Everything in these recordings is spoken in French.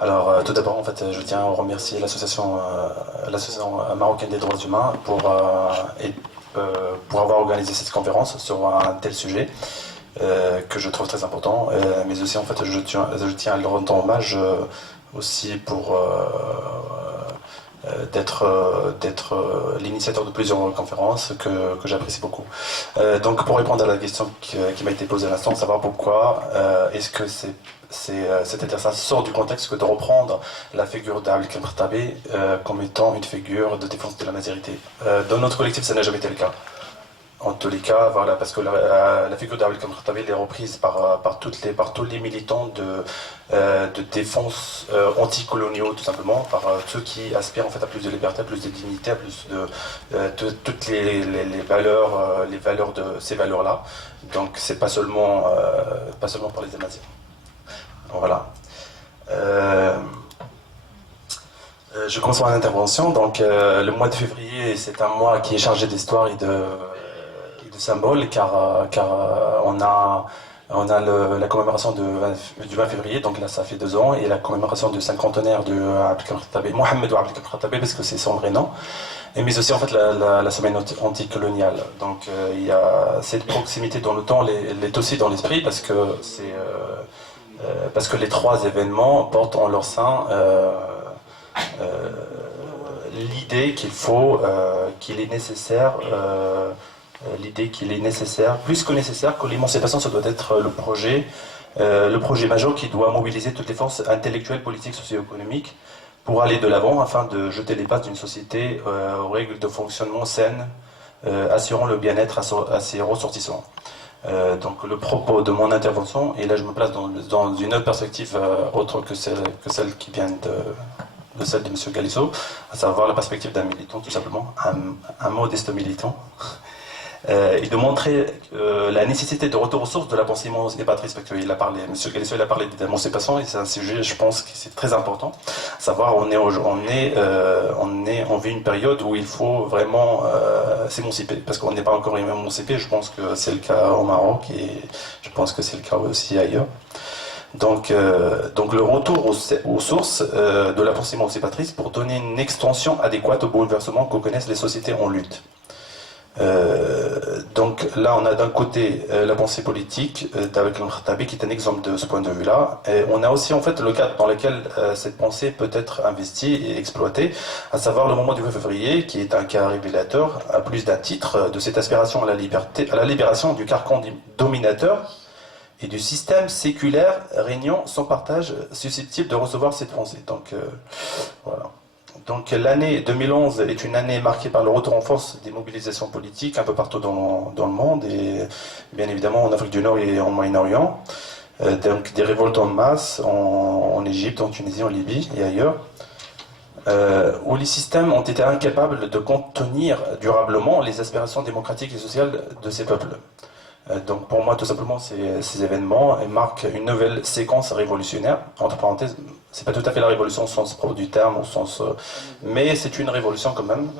Alors, tout d'abord, en fait, je tiens à remercier l'association marocaine des droits humains pour avoir organisé cette conférence sur un tel sujet que je trouve très important. Mais aussi, en fait, je tiens à leur rendre hommage aussi pour d'être l'initiateur de plusieurs conférences que j'apprécie beaucoup. Donc, pour répondre à la question qui m'a été posée à l'instant, savoir pourquoi est-ce que c'est-à-dire ça sort du contexte que de reprendre la figure d'Abdelkrim Khattabi comme étant une figure de défense de la majorité. Dans notre collectif, ça n'a jamais été le cas. En tous les cas, voilà, parce que la figure d'Abdelkrim Khattabi est reprise par tous les militants de défense anticoloniaux, tout simplement, par ceux qui aspirent en fait à plus de liberté, à plus de dignité, à plus de toutes les valeurs de ces valeurs-là. Donc, c'est pas seulement pour les Amaziens. Voilà. Je commence mon intervention. Donc, le mois de février, c'est un mois qui est chargé d'histoire et de symboles, car on a la commémoration du 20 février, donc là ça fait 2 ans, et la commémoration du cinquantenaire de Abdelkrim Khattabi, Mohamed Abdelkrim Khattabi, parce que c'est son vrai nom, mais aussi en fait la semaine anticoloniale. Donc il y a cette proximité dans le temps, elle est aussi dans l'esprit, parce que les 3 événements portent en leur sein l'idée qu'il est nécessaire, plus que nécessaire, que l'émancipation, ça doit être le projet majeur qui doit mobiliser toutes les forces intellectuelles, politiques, socio-économiques pour aller de l'avant afin de jeter les bases d'une société aux règles de fonctionnement saines, assurant le bien-être à ses ressortissants. Donc le propos de mon intervention, et là je me place dans une autre perspective autre que celle qui vient de celle de M. Galisso, à savoir la perspective d'un militant, tout simplement, un modeste militant, et de montrer la nécessité de retour aux sources de la pensée émancipatrice, parce qu'il a parlé, M. Galisso, il a parlé d'émancipation, et c'est un sujet, je pense, que c'est très important. À savoir, on vit une période où il faut vraiment s'émanciper, parce qu'on n'est pas encore émancipé. Je pense que c'est le cas au Maroc, et je pense que c'est le cas aussi ailleurs. Donc le retour aux sources de la pensée émancipatrice pour donner une extension adéquate au bouleversement que connaissent les sociétés en lutte. Donc là, on a d'un côté la pensée politique d'Abdelkrim Khattabi, qui est un exemple de ce point de vue-là. Et on a aussi en fait le cadre dans lequel cette pensée peut être investie et exploitée, à savoir le moment du 20 février, qui est un cas révélateur, à plus d'un titre, de cette aspiration à la liberté, à la libération du carcan dominateur et du système séculaire régnant sans partage, susceptible de recevoir cette pensée. Donc voilà. Donc l'année 2011 est une année marquée par le retour en force des mobilisations politiques un peu partout dans le monde, et bien évidemment en Afrique du Nord et en Moyen-Orient. Donc des révoltes en masse en Égypte, en Tunisie, en Libye et ailleurs, où les systèmes ont été incapables de contenir durablement les aspirations démocratiques et sociales de ces peuples. Donc pour moi, tout simplement, ces événements marquent une nouvelle séquence révolutionnaire. Entre parenthèses, c'est pas tout à fait la révolution au sens propre du terme, mais c'est une révolution quand même.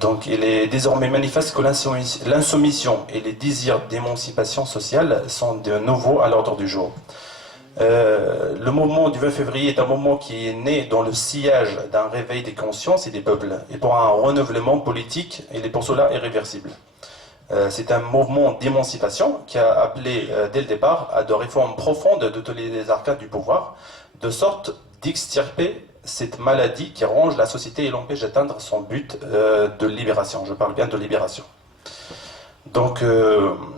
Donc il est désormais manifeste que l'insoumission et les désirs d'émancipation sociale sont de nouveau à l'ordre du jour. Le mouvement du 20 février est un mouvement qui est né dans le sillage d'un réveil des consciences et des peuples, et pour un renouvellement politique, il est pour cela irréversible. C'est un mouvement d'émancipation qui a appelé dès le départ à de réformes profondes de tous les arcades du pouvoir, de sorte d'extirper cette maladie qui ronge la société et l'empêche d'atteindre son but de libération. Je parle bien de libération. Donc,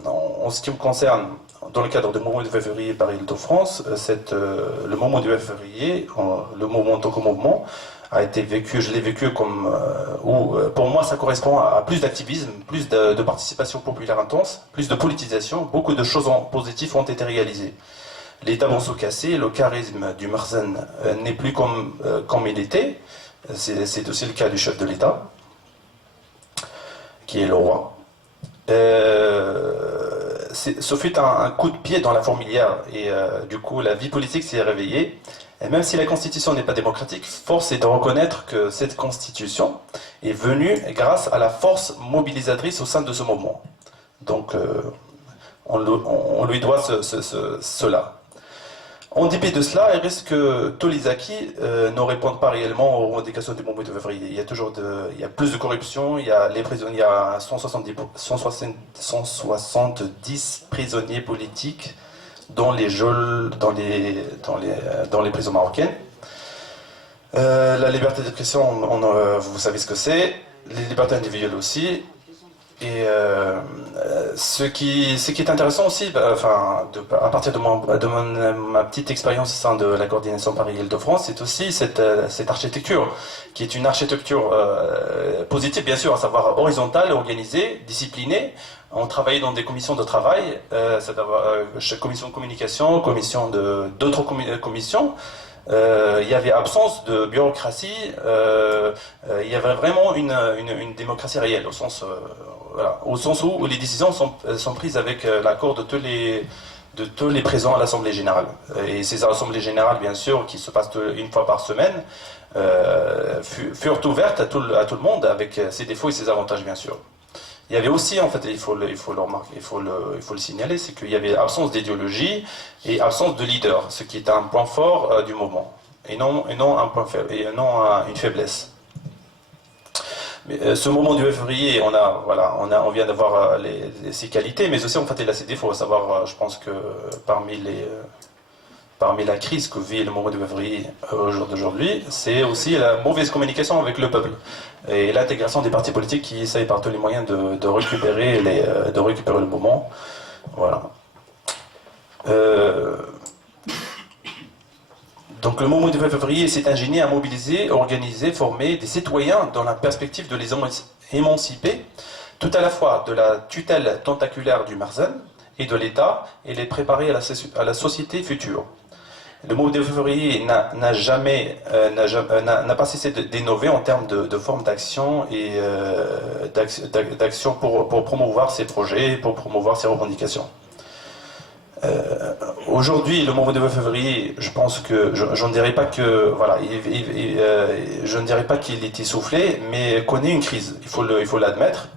en ce qui me concerne, dans le cadre du mouvement du 20 février par Île-de-France, le mouvement du 20 février, le mouvement en tant que mouvement, a été vécu, je l'ai vécu comme pour moi ça correspond à plus d'activisme, plus de participation populaire intense, plus de politisation, beaucoup de choses positives ont été réalisées. Les tables sont cassées, le charisme du Marzen n'est plus comme il était, c'est aussi le cas du chef de l'État, qui est le roi. Ce fut un coup de pied dans la fourmilière, et du coup la vie politique s'est réveillée. Et même si la Constitution n'est pas démocratique, force est de reconnaître que cette Constitution est venue grâce à la force mobilisatrice au sein de ce mouvement. Donc on lui doit cela. En dépit de cela, il reste que tous les acquis ne répondent pas réellement aux revendications du mouvement de février. Il y a plus de corruption, il y a les prisonniers, il y a 170 prisonniers politiques dans les prisons marocaines. La liberté d'expression, vous savez ce que c'est. Les libertés individuelles aussi. Et ce qui est intéressant aussi, à partir de ma petite expérience au sein de la coordination Paris-Île-de-France, c'est aussi cette architecture, qui est une architecture positive, bien sûr, à savoir horizontale, organisée, disciplinée. On travaillait dans des commissions de travail, commission de communication, d'autres commissions. Il y avait absence de bureaucratie, il y avait vraiment une démocratie réelle, au sens où les décisions sont prises avec l'accord de tous les présents à l'Assemblée Générale. Et ces Assemblées Générales, bien sûr, qui se passent une fois par semaine, furent ouvertes à tout le monde, avec ses défauts et ses avantages, bien sûr. Il y avait aussi, en fait, il faut le signaler, c'est qu'il y avait absence d'idéologie et absence de leader, ce qui est un point fort du mouvement, et non un point faible, et non une faiblesse. Mais ce mouvement du février, on vient d'avoir ses qualités, mais aussi en fait il a ses défauts. À savoir, je pense que parmi la crise que vit le mouvement du février au jour d'aujourd'hui, c'est aussi la mauvaise communication avec le peuple et l'intégration des partis politiques qui essayent par tous les moyens de récupérer le mouvement. Voilà. Donc le mouvement du février s'est ingénié à mobiliser, organiser, former des citoyens dans la perspective de les émanciper, tout à la fois de la tutelle tentaculaire du Marzen et de l'État, et les préparer à la société future. Le mouvement du février n'a pas cessé d'innover en termes de formes d'action et d'action pour promouvoir ses projets, pour promouvoir ses revendications. Aujourd'hui, le mouvement du février, je pense que je ne dirais pas que je ne dirais pas qu'il est essoufflé, mais connaît une crise. Il faut l'admettre.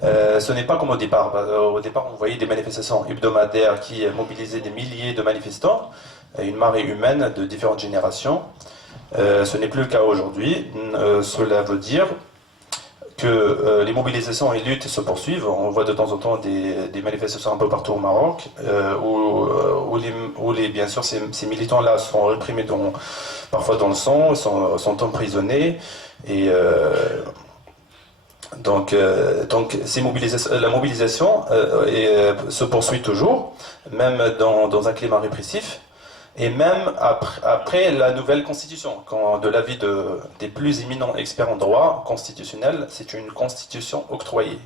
Ce n'est pas comme au départ. Au départ, on voyait des manifestations hebdomadaires qui mobilisaient des milliers de manifestants, une marée humaine de différentes générations. Ce n'est plus le cas aujourd'hui. Cela veut dire que les mobilisations et luttes se poursuivent. On voit de temps en temps des manifestations un peu partout au Maroc, où bien sûr ces militants-là sont réprimés parfois dans le sang, sont emprisonnés. Et donc la mobilisation se poursuit toujours, même dans un climat répressif. Et même après la nouvelle constitution, quand de l'avis des plus éminents experts en droit constitutionnel, c'est une constitution octroyée.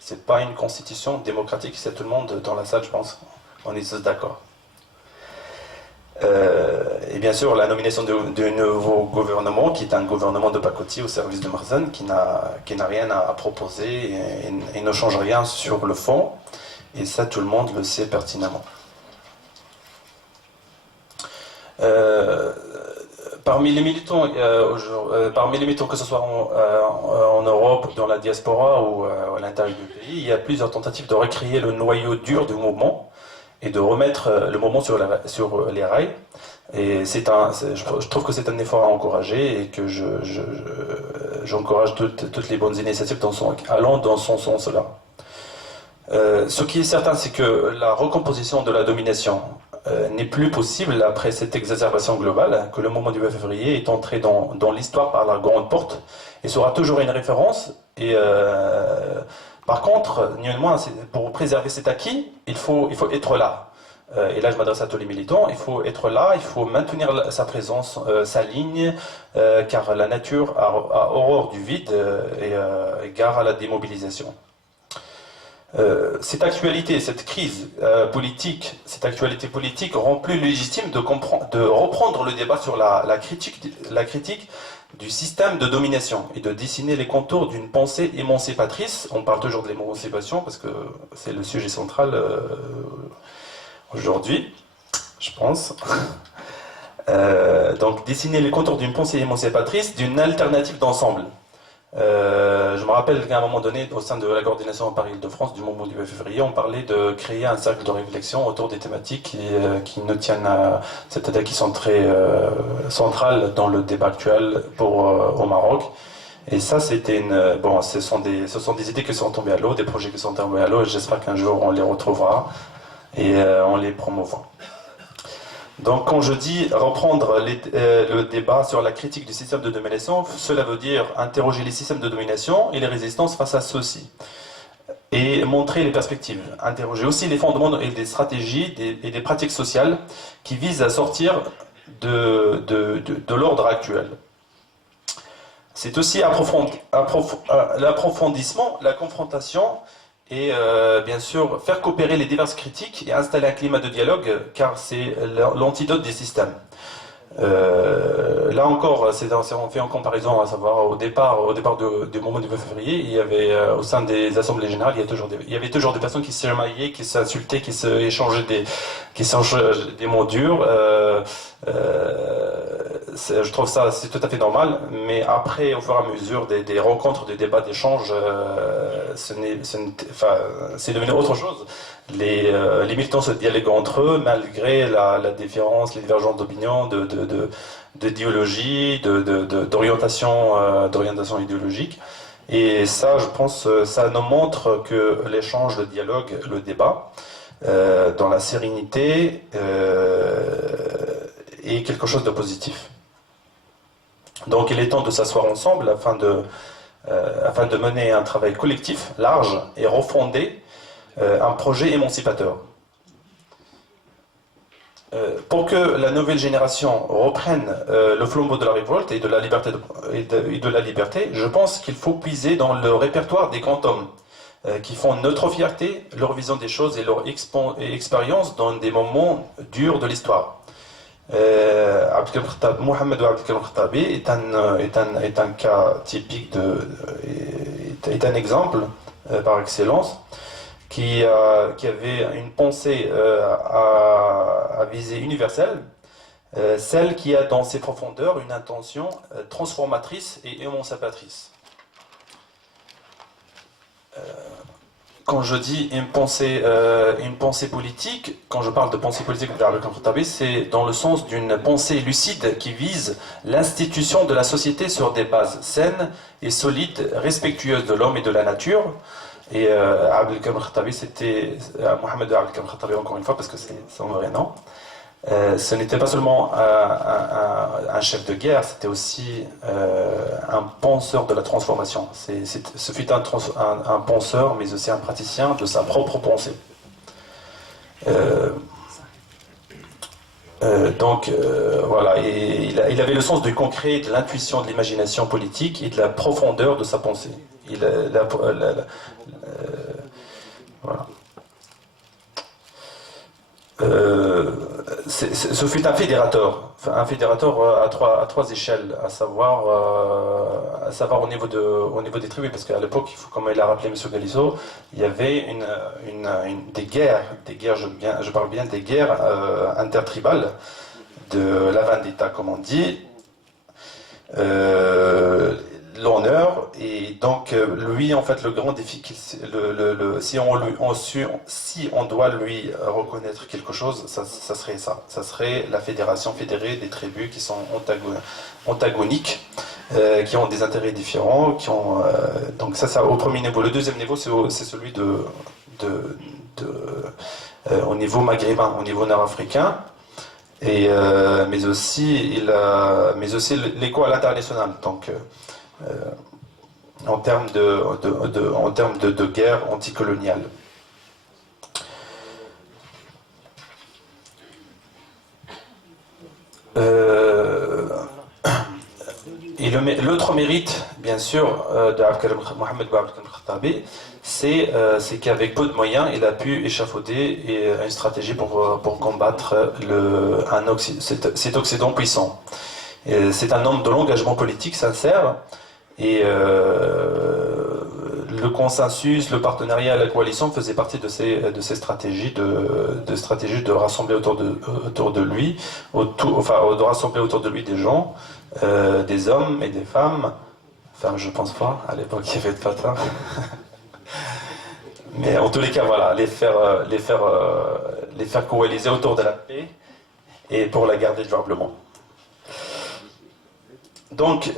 C'est pas une constitution démocratique, c'est tout le monde dans la salle, je pense, on est tous d'accord. Et bien sûr, la nomination du nouveau gouvernement, qui est un gouvernement de pacotille au service de Marzen, qui n'a rien à proposer et ne change rien sur le fond. Et ça, tout le monde le sait pertinemment. Parmi les militants, que ce soit en Europe, dans la diaspora ou à l'intérieur du pays, il y a plusieurs tentatives de recréer le noyau dur du mouvement et de remettre le mouvement sur les rails. Et je trouve que c'est un effort à encourager et que j'encourage toutes les bonnes initiatives allant dans son sens-là. Ce qui est certain, c'est que la recomposition de la domination n'est plus possible après cette exacerbation globale, que le mouvement du 9 février est entré dans l'histoire par la grande porte et sera toujours une référence. Et par contre, néanmoins, pour préserver cet acquis, il faut être là. Et là, je m'adresse à tous les militants, il faut être là, il faut maintenir sa présence, sa ligne, car la nature a horreur du vide et gare à la démobilisation. Cette actualité, cette crise politique, cette actualité politique rend plus légitime de reprendre le débat sur la critique du système de domination et de dessiner les contours d'une pensée émancipatrice. On parle toujours de l'émancipation parce que c'est le sujet central aujourd'hui, je pense. Donc dessiner les contours d'une pensée émancipatrice, d'une alternative d'ensemble. Je me rappelle qu'à un moment donné, au sein de la coordination Paris-Île-de-France du mouvement du 8 février, on parlait de créer un cercle de réflexion autour des thématiques qui nous tiennent, c'est-à-dire qui sont très centrales dans le débat actuel au Maroc. Et ça, c'était bon, ce sont des idées qui sont tombées à l'eau, des projets qui sont tombés à l'eau, et j'espère qu'un jour on les retrouvera et on les promouvra. Donc quand je dis reprendre le débat sur la critique du système de domination, cela veut dire interroger les systèmes de domination et les résistances face à ceux-ci. Et montrer les perspectives. Interroger aussi les fondements et des stratégies et des pratiques sociales qui visent à sortir de l'ordre actuel. C'est aussi l'approfondissement, la confrontation et bien sûr faire coopérer les diverses critiques et installer un climat de dialogue car c'est l'antidote des systèmes. Là encore, on fait en comparaison, à savoir au départ du moment du 9 février, il y avait au sein des assemblées générales, il y avait toujours des personnes qui se chamaillaient, qui s'insultaient, qui échangeaient des mots durs. Je trouve ça c'est tout à fait normal, mais après, au fur et à mesure des rencontres, des débats, d'échanges, c'est devenu autre chose. Les militants se dialoguent entre eux malgré la différence, les divergences d'opinion, d'idéologie, d'orientation idéologique. Et ça, je pense, ça nous montre que l'échange, le dialogue, le débat, dans la sérénité, est quelque chose de positif. Donc il est temps de s'asseoir ensemble afin de mener un travail collectif, large et refondé, un projet émancipateur. Pour que la nouvelle génération reprenne le flambeau de la révolte et de la liberté, je pense qu'il faut puiser dans le répertoire des grands hommes qui font notre fierté, leur vision des choses et leur expérience dans des moments durs de l'histoire. Mohamed Abdelkarim Khattabi est un cas typique est un exemple par excellence qui avait une pensée à visée universelle, celle qui a dans ses profondeurs une intention transformatrice et émancipatrice. Quand je dis une pensée politique, quand je parle de pensée politique de Abdelkarim Khattabi, c'est dans le sens d'une pensée lucide qui vise l'institution de la société sur des bases saines et solides, respectueuses de l'homme et de la nature. Et Abdelkarim Khattabi, c'était Mohamed Abdelkarim Khattabi, encore une fois, parce que c'est son vrai nom. Ce n'était pas seulement un chef de guerre, c'était aussi un penseur de la transformation. Ce fut un penseur, mais aussi un praticien de sa propre pensée. Voilà, et il avait le sens du concret, de l'intuition, de l'imagination politique et de la profondeur de sa pensée. Voilà. Ce fut un fédérateur à trois échelles, à savoir au niveau des tribus, parce qu'à l'époque, comme il a rappelé M. Galisso, il y avait des guerres, je parle bien des guerres intertribales de la vendetta, comme on dit, l'honneur, et donc lui en fait le grand défi si on doit lui reconnaître quelque chose, ça serait la fédération fédérée des tribus qui sont antagoniques, qui ont des intérêts différents, donc ça au premier niveau. Le deuxième niveau c'est celui au niveau maghrébin, au niveau nord-africain. Mais aussi l'écho à l'international, donc en termes de guerre anticoloniale. Et l'autre mérite, bien sûr, de Mohamed Abdelkarim Khattabi, c'est qu'avec peu de moyens, il a pu échafauder une stratégie pour combattre cet Occident puissant. C'est un homme de l'engagement politique sincère, et le consensus, le partenariat, la coalition faisaient partie de ces stratégies de rassembler autour de lui, de rassembler autour de lui des gens, des hommes et des femmes Enfin, je pense pas. À l'époque, il y avait de patins. Mais en tous les cas, voilà, les faire coaliser autour de la paix et pour la garder durablement. Donc,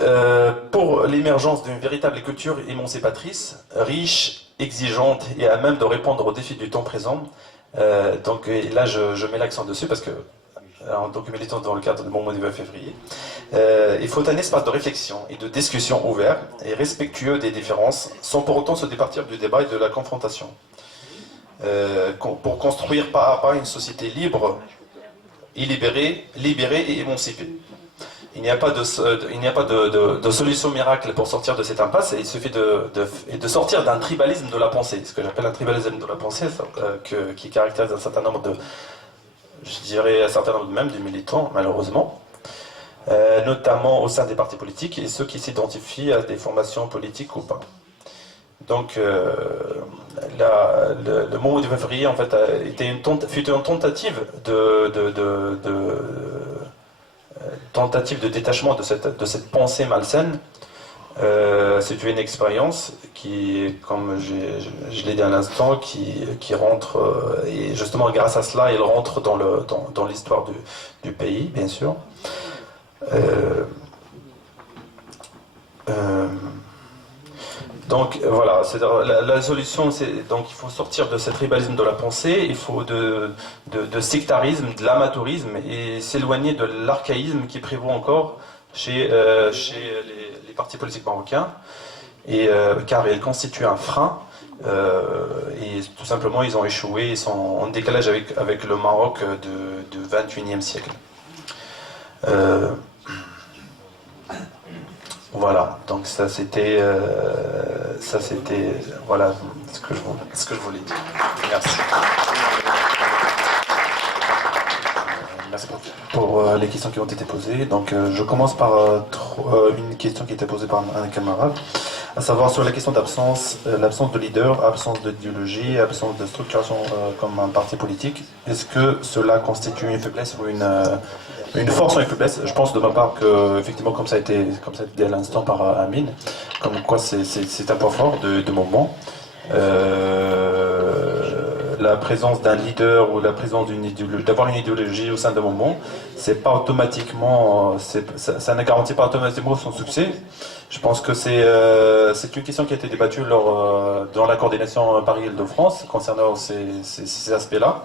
pour l'émergence d'une véritable culture émancipatrice, riche, exigeante et à même de répondre aux défis du temps présent, donc et là je mets l'accent dessus parce que, en tant que militant dans le cadre du mouvement du 20 février, il faut un espace de réflexion et de discussion ouvert et respectueux des différences, sans pour autant se départir du débat et de la confrontation. Pour construire pas à pas une société libre, libérée et émancipée. Il n'y a pas de solution miracle pour sortir de cette impasse, et il suffit de sortir d'un tribalisme de la pensée, ce que j'appelle un tribalisme de la pensée, qui caractérise un certain nombre de, je dirais un certain nombre même de militants, malheureusement, notamment au sein des partis politiques et ceux qui s'identifient à des formations politiques ou pas. Donc, le mouvement du 20 février, en fait, fut une tentative tentative de détachement de cette pensée malsaine. C'est une expérience qui, comme je l'ai dit à l'instant, qui rentre, et justement grâce à cela, il rentre dans l'histoire du pays, bien sûr. Donc voilà, la solution, c'est donc il faut sortir de ce tribalisme de la pensée, il faut de sectarisme, de l'amateurisme et s'éloigner de l'archaïsme qui prévaut encore chez les partis politiques marocains, car ils constituent un frein et tout simplement ils ont échoué, ils sont en décalage avec le Maroc du 21e siècle. Voilà, donc ça c'était voilà ce que je voulais dire. Merci. Merci pour les questions qui ont été posées. Donc je commence par une question qui était posée par un camarade, à savoir sur la question d'absence, l'absence de leader, absence d'idéologie, absence de structuration comme un parti politique. Est-ce que cela constitue une faiblesse ou une force ou une faiblesse? Je pense de ma part que, effectivement, comme ça a été dit à l'instant par Amine, comme quoi c'est un point fort de mouvement. La présence d'un leader ou la présence d'avoir une idéologie au sein d'un mouvement, c'est pas automatiquement, ça ne garantit pas automatiquement son succès. Je pense que c'est une question qui a été débattue dans la coordination Paris-Île-de-France concernant ces aspects-là.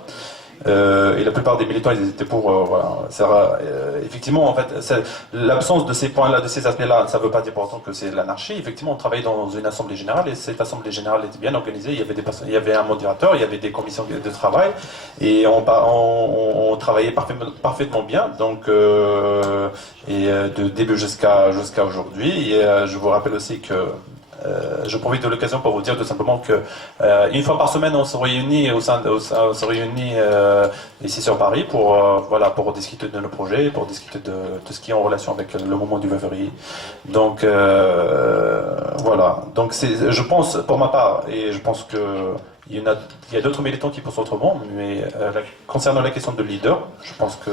Et la plupart des militants ils étaient pour voilà. Effectivement, en fait, l'absence de ces points-là, de ces aspects-là, ça ne veut pas dire pour autant que c'est l'anarchie. Effectivement, on travaillait dans une assemblée générale et cette assemblée générale était bien organisée. Il y avait un modérateur, il y avait des commissions de travail et on travaillait parfaitement bien. Donc, de début jusqu'à aujourd'hui. Et je vous rappelle aussi que je profite de l'occasion pour vous dire tout simplement que une fois par semaine on se réunit ici sur Paris pour discuter de nos projets, pour discuter de tout ce qui est en relation avec le mouvement du 20 février. Donc voilà. Donc je pense pour ma part, et je pense que il y a d'autres militants qui pensent autrement, mais concernant la question de leader, je pense que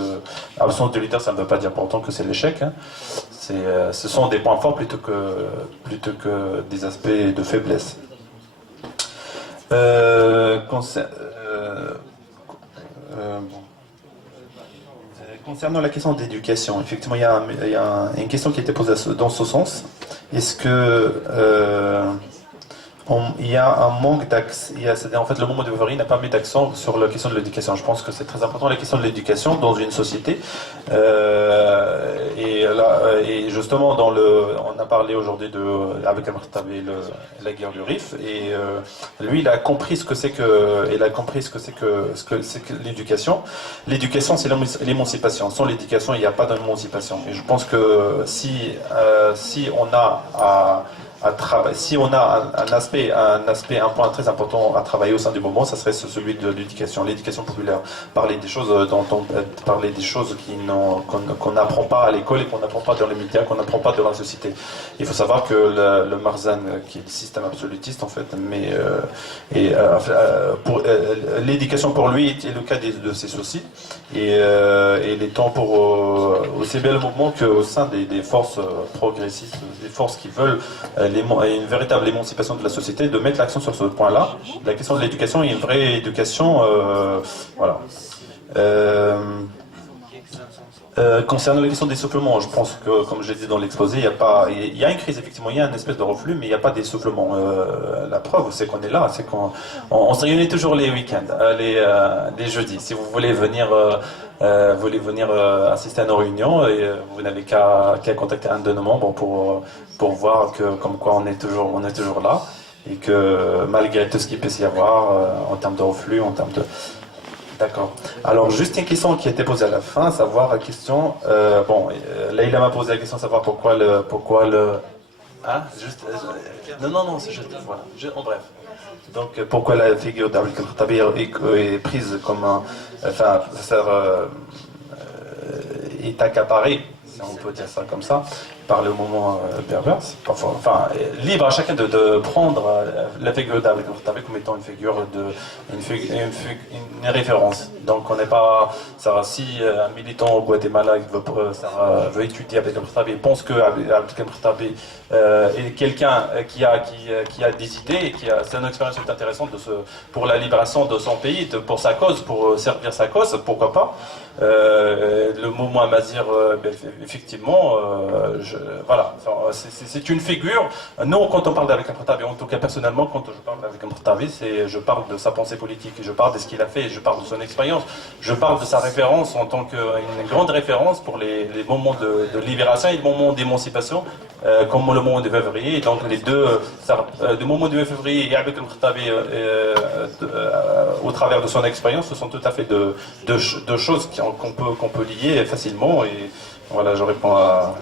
l'absence de leader, ça ne veut pas dire pour autant que c'est l'échec. Hein. Ce sont des points forts plutôt que des aspects de faiblesse. Concernant la question d'éducation, effectivement, il y a une question qui a été posée dans ce sens. Est-ce que il y a un manque d'accès, en fait le mouvement de Bovary n'a pas mis d'accent sur la question de l'éducation. Je pense que c'est très important la question de l'éducation dans une société. Et justement on a parlé aujourd'hui avec Amrtabi la guerre du Rif et lui il a compris ce que c'est que l'éducation. L'éducation c'est l'émancipation. Sans l'éducation il n'y a pas d'émancipation. Et je pense que si on a Si on a un point très important à travailler au sein du moment, ça serait celui de l'éducation populaire. Parler des choses parler des choses qu'on n'apprend pas à l'école et qu'on n'apprend pas dans les médias, qu'on n'apprend pas dans la société. Il faut savoir que le Marzan, qui est le système absolutiste en fait, l'éducation pour lui est le cas de ses soucis et il est temps pour aussi bien le mouvement qu'au sein des forces progressistes, des forces qui veulent une véritable émancipation de la société, de mettre l'accent sur ce point-là. La question de l'éducation est une vraie éducation. Voilà. Concernant la question des suppléments, je pense que, comme je l'ai dit dans l'exposé, il y a une crise, effectivement, il y a une espèce de reflux, mais il n'y a pas des suppléments. La preuve, c'est qu'on est là, c'est qu'on se réunit toujours les week-ends, les jeudis. Si vous voulez venir, assister à nos réunions, vous n'avez qu'à contacter un de nos membres pour voir que, comme quoi on est toujours là, et que malgré tout ce qu'il peut y avoir en termes de reflux, en termes de... D'accord. Alors, juste une question qui a été posée à la fin, savoir la question... Leïla m'a posé la question, savoir pourquoi le... Hein? Juste... non, c'est juste... Voilà. En bref. Donc, pourquoi la figure d'Abdel Khattabi est prise comme un... Enfin, est accaparée, si on peut dire ça comme ça, par le moment perverse. Enfin, libre à chacun de prendre la figure d'Abdel Khattabi comme étant une figure une référence. Donc on n'est pas... Si un militant au Guatemala veut étudier Abdel Khattabi et pense que Abdel Khattabi est quelqu'un qui a des idées et c'est une expérience intéressante pour la libération de son pays, pour sa cause, pour servir sa cause, pourquoi pas. Le mouvement Amazir, effectivement, voilà, c'est une figure. Nous, quand on parle d'Abdel Khattabi, en tout cas personnellement, quand je parle d'Abdel Khattabi, je parle de sa pensée politique, je parle de ce qu'il a fait, je parle de son expérience, je parle de sa référence en tant qu'une grande référence pour les moments de libération et les moments d'émancipation, comme le moment de février. Et donc les deux, le moment de février et Abdel Khattabi, au travers de son expérience, ce sont tout à fait deux choses qu'on peut lier facilement. Et voilà, je réponds à...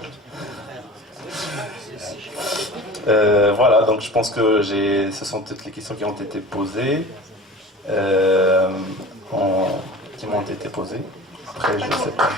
voilà, donc je pense que ce sont toutes les questions qui ont été posées. Qui m'ont été posées. Après, je sais pas.